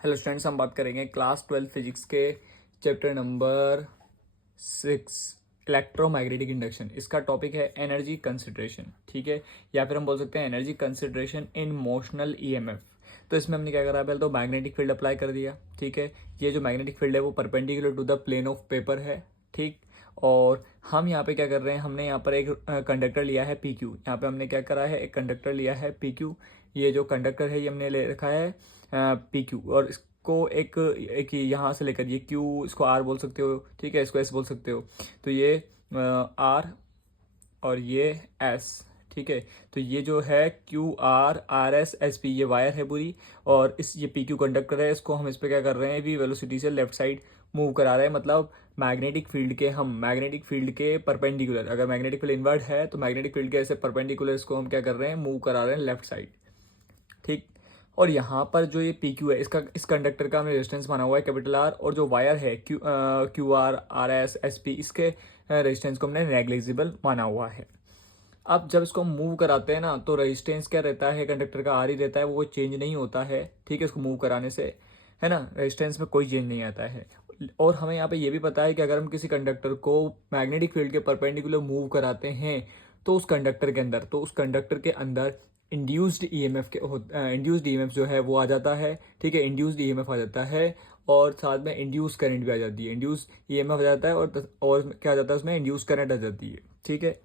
Hello students, हम बात करेंगे क्लास 12 फिजिक्स के चैप्टर नंबर 6 इलेक्ट्रोमैग्नेटिक इंडक्शन। इसका टॉपिक है एनर्जी कंसिडरेशन, ठीक है, या फिर हम बोल सकते हैं energy consideration in motional EMF. तो इसमें हमने क्या करा, पहले तो मैग्नेटिक फील्ड अप्लाई कर दिया, ठीक है। ये जो मैग्नेटिक फील्ड है वो perpendicular to the plane of paper है, ठीक। और हम यहाँ पे क्या कर रहे हैं, हमने यहाँ पर एक कंडक्टर लिया है पी क्यू। यहाँ पे हमने क्या करा है, एक कंडक्टर लिया है पी क्यू। ये जो कंडक्टर है ये हमने ले रखा है पी क्यू, और इसको एक यहाँ से लेकर ये क्यू, इसको आर बोल सकते हो, ठीक है, इसको एस बोल सकते हो। तो ये आर और ये एस, ठीक है। तो ये जो है Q R R S S P, ये वायर है पूरी, और ये पी क्यू कंडक्टर है। इसको हम इस पे क्या कर रहे हैं, भी वेलोसिटी से लेफ्ट साइड मूव करा रहे हैं। मतलब मैग्नेटिक फील्ड के परपेंडिकुलर, अगर मैग्नेटिक फील्ड इनवर्ट है तो मैग्नेटिक फील्ड के ऐसे परपेंडिकुलर इसको हम क्या कर रहे हैं, मूव करा रहे हैं लेफ्ट साइड, ठीक। और यहाँ पर जो ये पी क्यू है, इसका इस कंडक्टर का हमने रेजिस्टेंस माना हुआ है कैपिटल आर, और जो वायर है Q R R S S P, इसके रेजिस्टेंस को हमने नेग्लिजिबल माना हुआ है। अब जब इसको मूव कराते हैं ना, तो रेजिस्टेंस क्या रहता है, कंडक्टर का आर ही रहता है, वो चेंज नहीं होता है, ठीक है, इसको मूव कराने से, है ना, रेजिस्टेंस में कोई चेंज नहीं आता है। और हमें यहाँ पे ये भी पता है कि अगर हम किसी कंडक्टर को मैग्नेटिक फील्ड के परपेंडिकुलर मूव कराते हैं तो उस कंडक्टर के अंदर इंड्यूस्ड ईएमएफ जो है वो आ जाता है, ठीक है, इंड्यूस्ड ईएमएफ आ जाता है, और साथ में इंड्यूस करंट भी आ जाती है। इंड्यूस ईएमएफ आ जाता है और क्या आ जाता है, उसमें इंड्यूस करंट आ जाती है, ठीक है।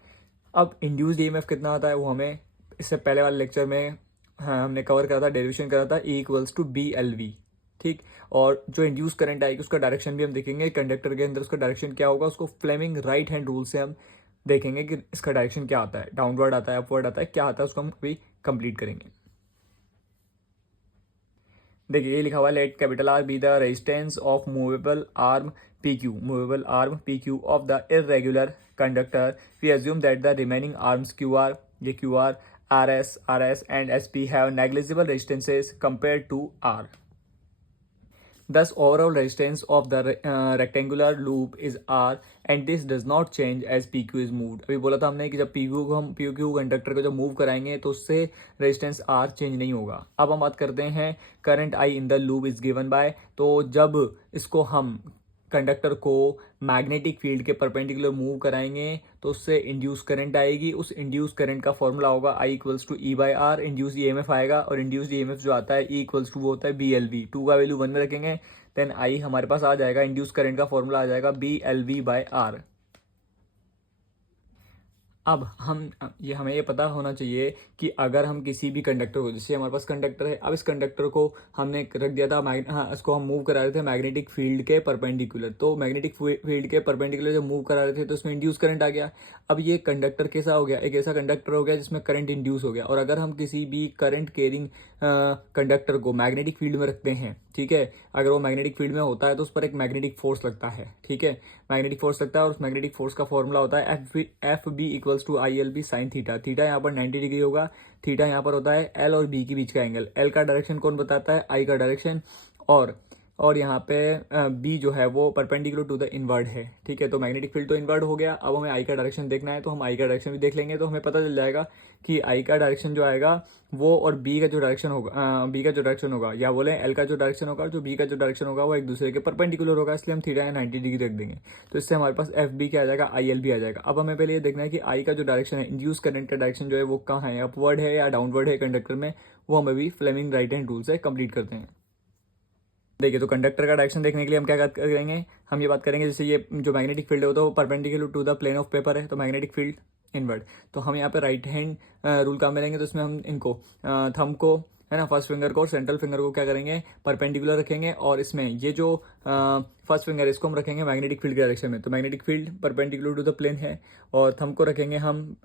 अब इंड्यूस्ड ईएमएफ कितना आता है वो हमें इससे पहले वाले लेक्चर में, हाँ, हमने कवर करा था, डेरिवेशन करा था, E equals to B L V, ठीक। और जो इंड्यूस करंट आएगी उसका डायरेक्शन भी हम देखेंगे कंडक्टर के अंदर, उसका डायरेक्शन क्या होगा, उसको फ्लेमिंग राइट हैंड रूल से हम देखेंगे कि इसका डायरेक्शन क्या आता है, डाउनवर्ड आता है, अपवर्ड आता है, क्या आता है, उसको हम अभी कंप्लीट करेंगे। देखिए ये लिखा हुआ है, let capital R be the resistance of movable arm P Q of the irregular conductor. We assume that the remaining arms Q R, ये Q R R S and S P have negligible resistances compare to R. Thus, overall resistance of the rectangular loop is R and this does not change as PQ is moved। अभी बोला था हमने कि जब PQ conductor को जब move कराएंगे तो उससे रेजिस्टेंस R चेंज नहीं होगा। अब हम बात करते हैं current I in the loop is given by. तो जब इसको हम कंडक्टर को मैग्नेटिक फील्ड के परपेंडिकुलर मूव कराएंगे तो उससे इंड्यूस करंट आएगी। उस इंड्यूस करंट का फॉर्मूला होगा I equals to E by R. Induce EMF आएगा, और इंड्यूस ईएमएफ जो आता है E इक्वल्स टू वो होता है बी एल वी। टू का वैल्यू 1 में रखेंगे, देन I हमारे पास आ जाएगा, इंड्यूस करंट का फॉर्मूला आ जाएगा B L V by R. अब हमें ये पता होना चाहिए कि अगर हम किसी भी कंडक्टर को, जैसे हमारे पास कंडक्टर है, अब इस कंडक्टर को हमने रख दिया था इसको हम मूव करा रहे थे मैग्नेटिक फील्ड के परपेंडिकुलर। तो मैग्नेटिक फील्ड के परपेंडिकुलर जब मूव करा रहे थे तो इसमें इंड्यूस करंट आ गया। अब ये कंडक्टर कैसा हो गया, एक ऐसा कंडक्टर हो गया जिसमें करंट इंड्यूस हो गया। और अगर हम किसी भी करंट कैरिंग कंडक्टर को मैग्नेटिक फील्ड में रखते हैं, ठीक है, अगर वो मैग्नेटिक फील्ड में होता है तो उस पर एक मैग्नेटिक फोर्स लगता है, ठीक है, मैग्नेटिक फोर्स लगता है, और उस मैग्नेटिक फोर्स का फॉर्मूला होता है F B equals to I L B sine theta. Theta यहाँ पर 90 डिग्री होगा, थीटा यहाँ पर होता है एल और बी के बीच का एंगल। एल का डायरेक्शन कौन बताता है, आई का डायरेक्शन, और यहाँ पे बी जो है वो परपेंडिकुलर टू द इनवर्ड है, ठीक है। तो मैग्नेटिक फील्ड तो इनवर्ड हो गया। अब हमें आई का डायरेक्शन देखना है, तो हम आई का डायरेक्शन भी देख लेंगे, तो हमें पता चल जाएगा कि आई का डायरेक्शन जो आएगा वो, और बी का जो डायरेक्शन होगा या बोले एल का जो डायरेक्शन होगा, जो बी का जो डायरेक्शन होगा वो एक दूसरे के परपेंडिकुलर होगा, इसलिए हम थीटा या 90 डिग्री रख देंगे। तो इससे हमारे पास एफ बी क्या आ जाएगा, आई एल बी आ जाएगा। अब हमें पहले ये देखना है कि आई का जो डायरेक्शन है, इंड्यूस करंट का डायरेक्शन जो है वो कहाँ है, अपवर्ड है या डाउनवर्ड है कंडक्टर में, वो हम अभी फ्लेमिंग राइट हैंड रूल से कंप्लीट करते हैं। देखिए, तो कंडक्टर का डायरेक्शन देखने के लिए हम क्या करेंगे, हम ये बात करेंगे, जैसे ये जो मैग्नेटिक फील्ड है तो वो perpendicular to the plane of paper है, तो मैग्नेटिक फील्ड इनवर्ड। तो हम यहाँ पे राइट हैंड रूल काम में लेंगे, तो इसमें हम इनको थंब को, है ना, फर्स्ट फिंगर को और सेंट्रल फिंगर को क्या करेंगे, परपेंडिकुलर रखेंगे, और इसमें ये जो फर्स्ट फिंगर इसको हम रखेंगे मैग्नेटिक फील्ड के डायरेक्शन में। तो magnetic field perpendicular to the plane है, और थंब को रखेंगे हम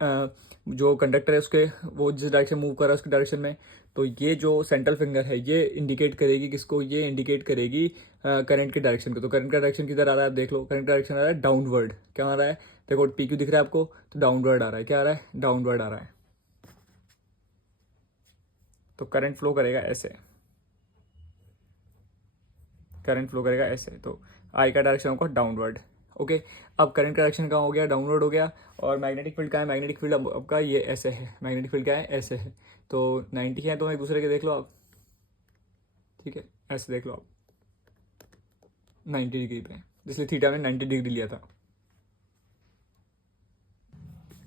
जो कंडक्टर है उसके, वो जिस डायरेक्शन मूव कर रहा है उसके डायरेक्शन में। तो ये जो सेंट्रल फिंगर है ये इंडिकेट करेगी किसको, ये इंडिकेट करेगी करंट के डायरेक्शन को। तो करंट का डायरेक्शन किधर आ रहा है, आप देख लो, करंट का डायरेक्शन आ रहा है डाउनवर्ड। क्या आ रहा है, देखो पी क्यू दिख रहा है आपको, तो डाउनवर्ड आ रहा है, क्या आ रहा है, डाउनवर्ड आ रहा है। तो करंट फ्लो करेगा ऐसे, तो आई का डायरेक्शन होगा डाउनवर्ड, ओके। अब करंट का डायरेक्शन कहाँ हो गया, डाउनवर्ड हो गया। और मैग्नेटिक फील्ड का है, मैग्नेटिक फील्ड आपका ये ऐसे है, मैग्नेटिक फील्ड क्या है, ऐसे है। तो 90 है, तो एक दूसरे के देख लो आप, ठीक है, ऐसे देख लो आप 90 डिग्री पे, इसलिए थीटा ने 90 डिग्री लिया था।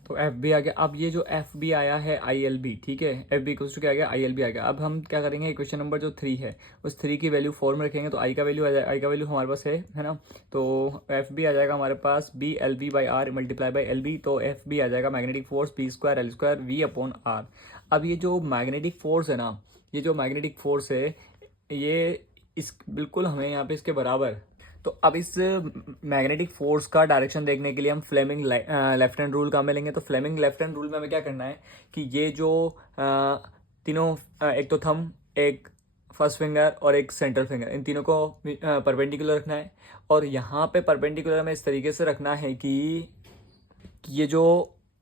तो एफ बी आ गया। अब ये जो एफ बी आया है आई एल बी, ठीक है, एफ बी इक्वल्स टू क्या आ गया, आई एल बी आ गया। अब हम क्या करेंगे, इक्वेशन नंबर जो 3 है उस 3 की वैल्यू 4 में रखेंगे, तो आई का वैल्यू आ जाए, आई का वैल्यू हमारे पास है ना, तो एफ बी आ जाएगा हमारे पास B L B by R multiply by L B, तो एफ बी आ जाएगा magnetic force B square L square V upon R. अब ये जो मैग्नेटिक फोर्स है ना, ये जो मैग्नेटिक फोर्स है ये इस बिल्कुल हमें यहाँ पे इसके बराबर। तो अब इस मैग्नेटिक फोर्स का डायरेक्शन देखने के लिए हम फ्लेमिंग लेफ्ट हैंड रूल काम में लेंगे। तो फ्लेमिंग लेफ्ट हैंड रूल में हमें क्या करना है कि ये जो तीनों एक तो थंब, एक फर्स्ट फिंगर और एक सेंट्रल फिंगर, इन तीनों को परपेंडिकुलर रखना है। और यहाँ पे परपेंडिकुलर हमें इस तरीके से रखना है कि ये जो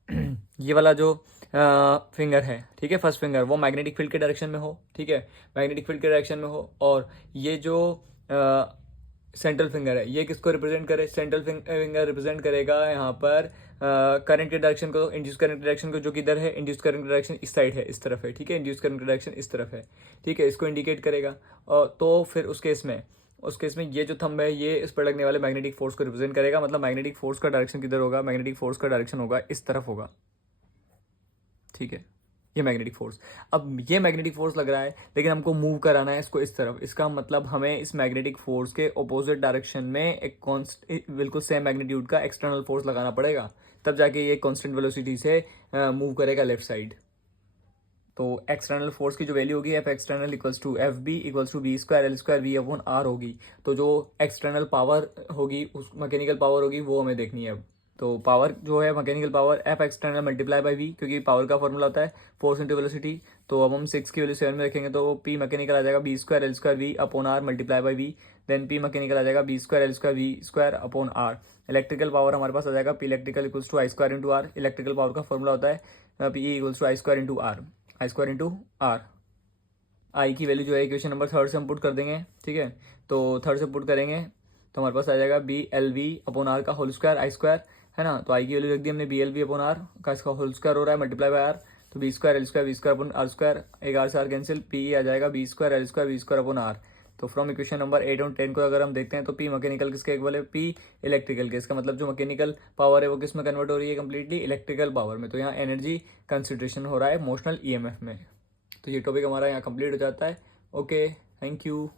ये वाला जो फिंगर है, ठीक है, फर्स्ट फिंगर, वो मैग्नेटिक फील्ड के डायरेक्शन में हो, ठीक है, मैग्नेटिक फील्ड के डायरेक्शन में हो। और ये जो सेंट्रल फिंगर है ये किसको रिप्रेजेंट करे, सेंट्रल फिंगर रिप्रेजेंट करेगा यहाँ पर करंट के डायरेक्शन को, इंड्यूस करंट के डायरेक्शन को, जो किधर है, इंड्यूस करंट के डायरेक्शन इस साइड है, इस तरफ है, ठीक है, इंड्यूस करंट के डायरेक्शन इस तरफ है, ठीक है, इसको इंडिकेट करेगा। और तो फिर उस केस में ये जो थंब है ये इस पर लगने वाले मैग्नेटिक फोर्स को रिप्रेजेंट करेगा। मतलब मैग्नेटिक फोर्स का डायरेक्शन किधर होगा, मैग्नेटिक फोर्स का डायरेक्शन होगा इस तरफ होगा, ठीक है, ये मैग्नेटिक फोर्स। अब ये मैग्नेटिक फोर्स लग रहा है लेकिन हमको मूव कराना है इसको इस तरफ, इसका मतलब हमें इस मैग्नेटिक फोर्स के ऑपोजिट डायरेक्शन में एक बिल्कुल सेम मैग्नीट्यूड का एक्सटर्नल फोर्स लगाना पड़ेगा, तब जाके ये कांस्टेंट वेलोसिटी से मूव करेगा लेफ्ट साइड। तो एक्सटर्नल फोर्स की जो वैल्यू होगी F external equals to F B equals to B square L square V upon R होगी। तो जो एक्सटर्नल पावर होगी, उस मैकेनिकल पावर होगी, वो हमें देखनी है अब। तो पावर जो है mechanical power F external multiply by V, क्योंकि पावर का फॉर्मूला होता है फोर्स इंटू वेलोसिटी। तो अब हम 6 की वैल्यू 7 में रखेंगे, तो पी मैकेनिकल आ जाएगा B square L square V upon R multiply by V. Then P mechanical आ जाएगा B square L square V square upon R. Electrical power हमारे पास आ जाएगा P electrical equals to I square into R. Electrical power का formula होता है P equals to I square into R, I square into R. I की value जो है इक्वेशन नंबर 3 से हम पुट कर देंगे, ठीक है, तो 3 से पुट करेंगे तो हमारे पास आ जाएगा B L V upon R का होल स्क्वायर आई स्क्वायर, है ना। तो आई की वैल्यू रख दी हमने B L V upon R का, इसका होल स्क्वायर हो रहा है मल्टीप्लाई बाय आर, तो B square L square V square upon R square, एक आर से आर कैंसिल, पी आ जाएगा B square L square V square upon R. तो फ्रॉम इक्वेशन नंबर 8 और 10 को अगर हम देखते हैं तो पी मैकेनिकल किसके इक्वल है, पी इलेक्ट्रिकल के। इसका मतलब जो मैकेनिकल पावर है वो किस में कन्वर्ट हो रही है, कंप्लीटली इलेक्ट्रिकल पावर में। तो यहाँ एनर्जी कंसंट्रेशन हो रहा है मोशनल ईएमएफ में। तो ये टॉपिक हमारा यहाँ कंप्लीट हो जाता है। Okay, thank you.